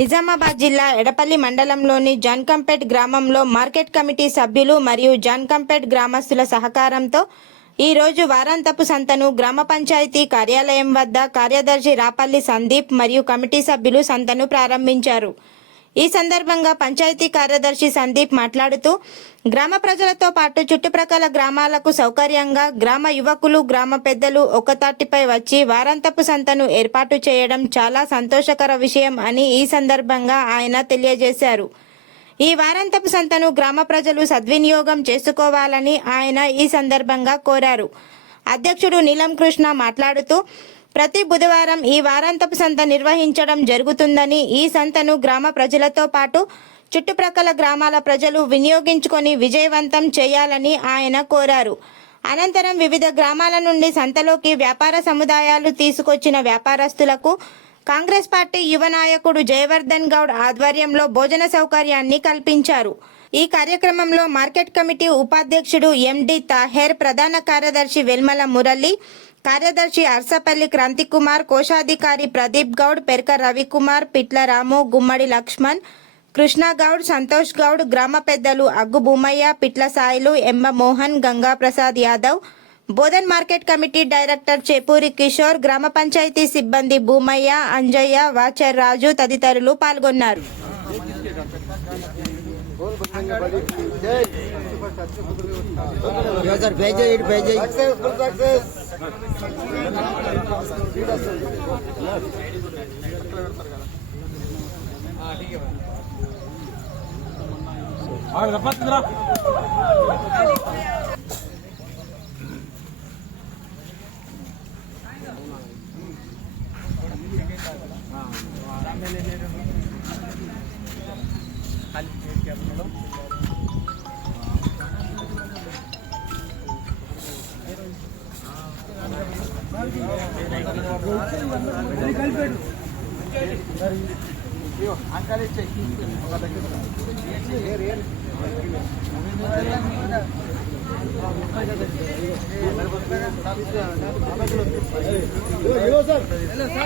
నిజామాబాద్ జిల్లా ఎడపల్లి మండలంలోని జాన్కంపేట్ గ్రామంలో మార్కెట్ కమిటీ సభ్యులు మరియు జాన్కంపేట్ గ్రామస్తుల సహకారంతో ఈ రోజు వారాంతపు సంతను గ్రామ పంచాయతీ కార్యాలయం వద్ద కార్యదర్శి రాపల్లి సందీప్ మరియు కమిటీ సభ్యులు సంతను ప్రారంభించారు. ఈ సందర్భంగా పంచాయతీ కార్యదర్శి సందీప్ మాట్లాడుతూ గ్రామ ప్రజలతో పాటు చుట్టుప్రక్కల గ్రామాలకు సౌకర్యంగా గ్రామ యువకులు గ్రామ పెద్దలు ఒకతాటిపై వచ్చి వారాంతపు సంతను ఏర్పాటు చేయడం చాలా సంతోషకర విషయం అని ఈ సందర్భంగా ఆయన తెలియజేశారు. ఈ వారాంతపు సంతను గ్రామ ప్రజలు సద్వినియోగం చేసుకోవాలని ఆయన ఈ సందర్భంగా కోరారు. అధ్యక్షుడు నీలం కృష్ణ మాట్లాడుతూ ప్రతి బుధవారం ఈ వారాంతపు సంత నిర్వహించడం జరుగుతుందని ఈ సంతను గ్రామ ప్రజలతో పాటు చుట్టుప్రక్కల గ్రామాల ప్రజలు వినియోగించుకొని విజయవంతం చేయాలని ఆయన కోరారు. అనంతరం వివిధ గ్రామాల నుండి సంతలోకి వ్యాపార సముదాయాలు తీసుకొచ్చిన వ్యాపారస్తులకు కాంగ్రెస్ పార్టీ యువ నాయకుడు జయవర్ధన్ గౌడ్ ఆధ్వర్యంలో భోజన సౌకర్యాన్ని కల్పించారు. ఈ కార్యక్రమంలో మార్కెట్ కమిటీ ఉపాధ్యక్షుడు ఎండి తాహేర్ ప్రధాన కార్యదర్శి వెల్మల మురళి కార్యదర్శి అర్సపల్లి క్రాంతికుమార్ కోశాధికారి ప్రదీప్ గౌడ్ పెరక రవికుమార్ పిట్ల రాము గుమ్మడి లక్ష్మణ్ కృష్ణ గౌడ్ సంతోష్ గౌడ్ గ్రామ పెద్దలు Aggu Bhoomaiah Pitla Sailu Emba Mohan Ganga Prasad Yadav Bodhan market committee director Chepuri Kishore గ్రామ పంచాయతీ సిబ్బంది భూమయ్య అంజయ్య వాచర్ రాజు తదితరులు పాల్గొన్నారు. ಹಾಗೆ సార్ పే చేయి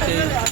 పే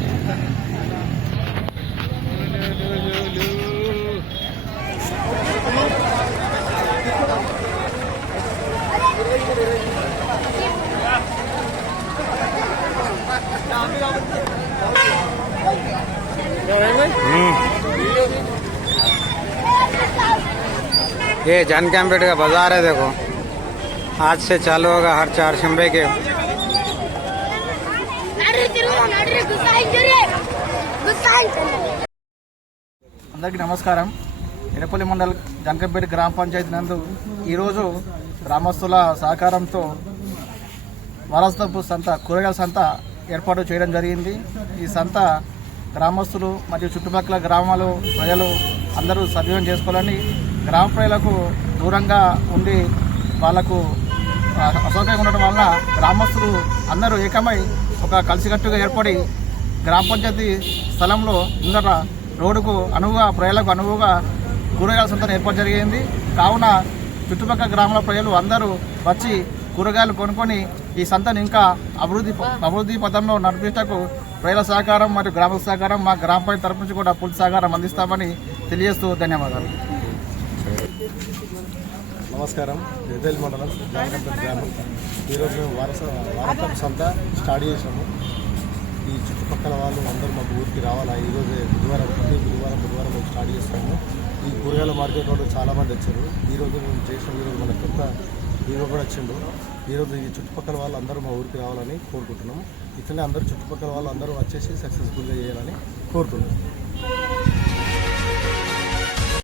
ये जान कैम्पेट का बाजार है देखो आज से चालू होगा हर चार शंबे के నడు తిరుగు నడు గుసాయించరే గుసాయించండి అందరికీ నమస్కారం ఎడపల్లి మండల్ జంకంపేట గ్రామ పంచాయతీ నందు ఈరోజు గ్రామస్తుల సహకారంతో వరసపు సంత కూరగాయల సంత ఏర్పాటు చేయడం జరిగింది ఈ సంత గ్రామస్తులు మరియు చుట్టుపక్కల గ్రామాలు ప్రజలు అందరూ సద్వినియోగం చేసుకోవాలని గ్రామ ప్రజలకు దూరంగా ఉండి వాళ్ళకు అసౌకర్యం అసౌకర్యంగా ఉండటం వలన గ్రామస్తులు అందరూ ఏకమై ఒక కలిసికట్టుగా ఏర్పడి గ్రామ పంచాయతీ స్థలంలో ముందట రోడ్డుకు అనువుగా ప్రజలకు అనువుగా కూరగాయల సంతను ఏర్పాటు జరిగింది. కావున చుట్టుపక్కల గ్రామాల ప్రజలు అందరూ వచ్చి కూరగాయలు కొనుక్కొని ఈ సంతను ఇంకా అభివృద్ధి అభివృద్ధి పథంలో నడిపించటకు ప్రజల సహకారం మరియు గ్రామ సహకారం మా గ్రామ పంచాయతీ తరపు నుంచి కూడా పూర్తి సహకారం అందిస్తామని తెలియజేస్తూ ధన్యవాదాలు. నమస్కారం. ఎర్దల్ మండలం జానకంపేట గ్రామం. ఈరోజు మేము వారస వారసం సంత స్టార్ట్ చేసాము ఈ చుట్టుపక్కల వాళ్ళు అందరూ మాకు ఊరికి రావాలా? ఈరోజు బుధవారం ప్రతి బుధవారం బుధవారం మేము స్టార్ట్ చేస్తాము. ఈ కూరగాయల మార్కెట్ వాళ్ళు చాలామంది వచ్చారు. ఈరోజు మేము చేసిన ఈరోజు మన కొత్త హీరో కూడా వచ్చిండు. ఈరోజు ఈ చుట్టుపక్కల వాళ్ళు అందరూ మా ఊరికి రావాలని కోరుకుంటున్నాము. ఇట్లనే అందరూ చుట్టుపక్కల వాళ్ళు అందరూ వచ్చేసి సక్సెస్ఫుల్గా చేయాలని కోరుతున్నాం